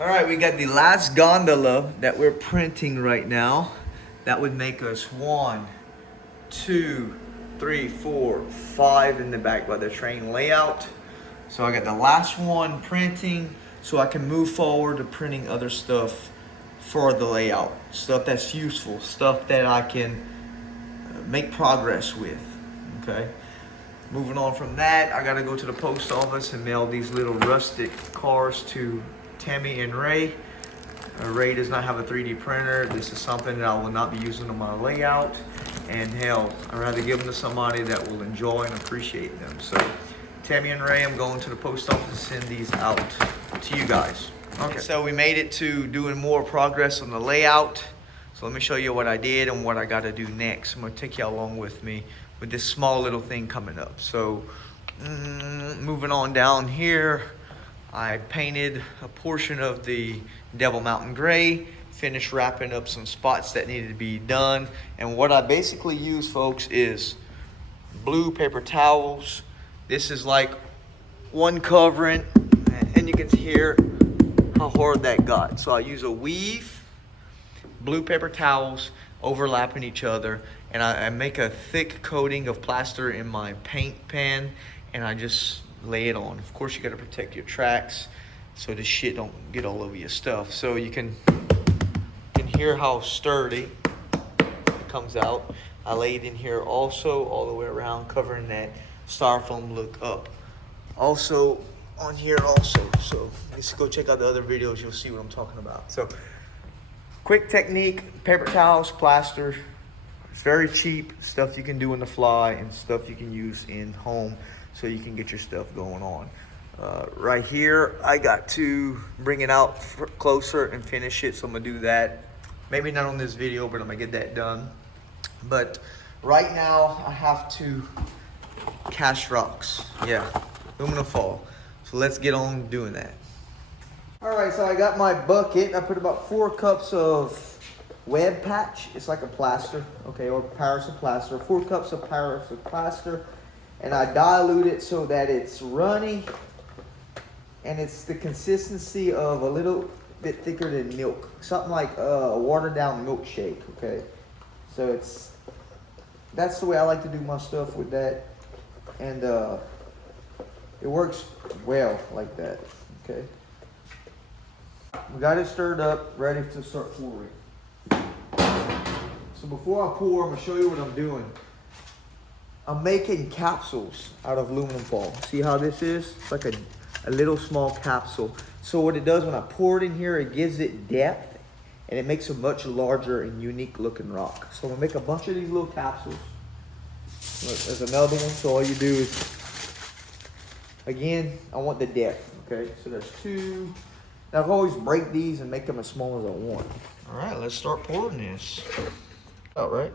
All right, we got the last gondola that we're printing right now. That would make us 1, 2, 3, 4, 5 in the back by the train layout. So I got the last one printing so I can move forward to printing other stuff for the layout. Stuff that's useful, stuff that I can make progress with, okay? Moving on from that, I gotta go to the post office and mail these little rustic cars to Tammy and Ray. Ray does not have a 3D printer. This is something that I will not be using on my layout. And hell, I'd rather give them to somebody that will enjoy and appreciate them. So, Tammy and Ray, I'm going to the post office to send these out to you guys. Okay, so we made it to doing more progress on the layout. So let me show you what I did and what I gotta do next. I'm gonna take you along with me with this small little thing coming up. So, moving on down here, I painted a portion of the Devil Mountain Gray, finished wrapping up some spots that needed to be done. And what I basically use, folks, is blue paper towels. This is like one covering, and you can hear how hard that got. So I use a weave, blue paper towels overlapping each other, and I make a thick coating of plaster in my paint pan, and I just lay it on. Of course, you gotta protect your tracks so this shit don't get all over your stuff. So you can hear how sturdy it comes out. I laid in here also all the way around, covering that styrofoam look up. Also on here also. So let's go check out the other videos. You'll see what I'm talking about. So quick technique: paper towels, plaster. It's very cheap stuff you can do on the fly and stuff you can use in home, so you can get your stuff going on. Right here, I got to bring it out closer and finish it, so I'm gonna do that. Maybe not on this video, but I'm gonna get that done. But right now, I have to cast rocks. Yeah, aluminum foil. So let's get on doing that. All right, so I got my bucket. I put about 4 cups of web patch. It's like a plaster, okay, or Paris of plaster. 4 cups of Paris of plaster. And I dilute it so that it's runny, and it's the consistency of a little bit thicker than milk. Something like a watered down milkshake, okay? So that's the way I like to do my stuff with that. And it works well like that, okay? We got it stirred up, ready to start pouring. So before I pour, I'm gonna show you what I'm doing. I'm making capsules out of aluminum foil. See how this is? It's like a little small capsule. So what it does when I pour it in here, it gives it depth, and it makes a much larger and unique looking rock. So I'm gonna make a bunch of these little capsules. Look, there's another one. So all you do is, again, I want the depth, okay? So there's 2. Now I always break these and make them as small as I want. All right, let's start pouring this. All right.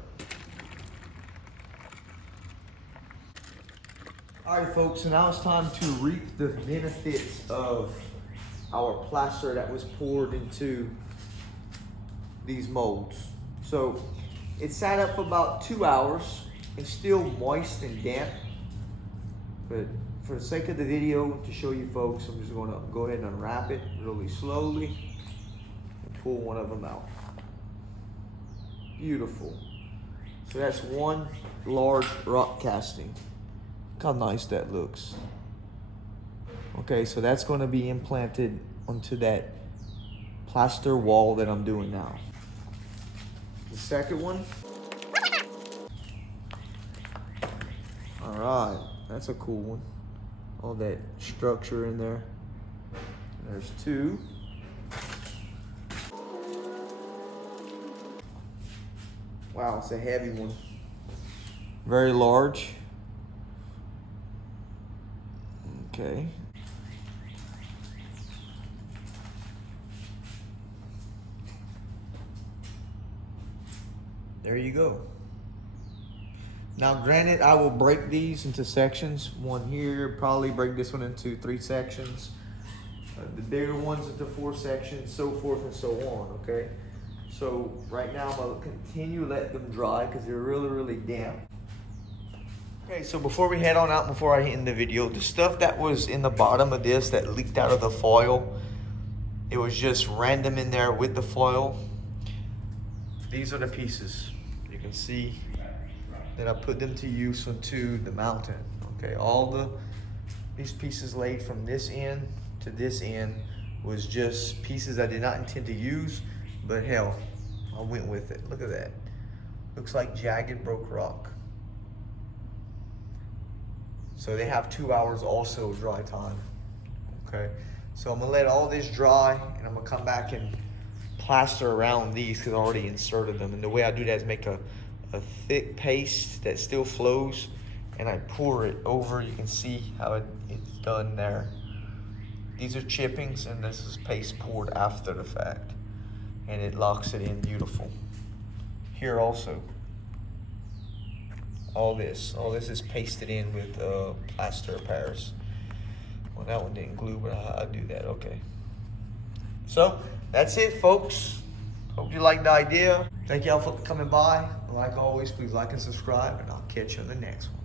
All right, folks, so now it's time to reap the benefits of our plaster that was poured into these molds. So it sat up for about 2 hours. It's still moist and damp, but for the sake of the video, to show you folks, I'm just gonna go ahead and unwrap it really slowly and pull one of them out. Beautiful. So that's one large rock casting. Look how nice that looks. Okay, so that's going to be implanted onto that plaster wall that I'm doing now. The second one. All right, that's a cool one. All that structure in there. There's 2. Wow, it's a heavy one. Very large. Okay. There you go. Now, granted, I will break these into sections. One here, probably break this one into 3 sections. The bigger ones into 4 sections, so forth and so on, okay? So right now, I'm gonna continue to let them dry because they're really, really damp. Okay, so before we head on out, before I end the video, the stuff that was in the bottom of this that leaked out of the foil, It was just random in there with the foil. These are the pieces. You can see that I put them to use onto the mountain. Okay, these pieces laid from this end to this end was just pieces I did not intend to use, but hell, I went with it. Look at that. Looks like jagged broke rock. So they have 2 hours also dry time. Okay, so I'm gonna let all this dry and I'm gonna come back and plaster around these because I already inserted them. And the way I do that is make a thick paste that still flows, and I pour it over. You can see how it's done there. These are chippings and this is paste poured after the fact, and it locks it in beautiful. Here also, all this is pasted in with plaster of Paris. Well, that one didn't glue, but I do that. Okay, so that's it, folks. Hope you liked the idea. Thank y'all for coming by. Like always, please like and subscribe, and I'll catch you on the next one.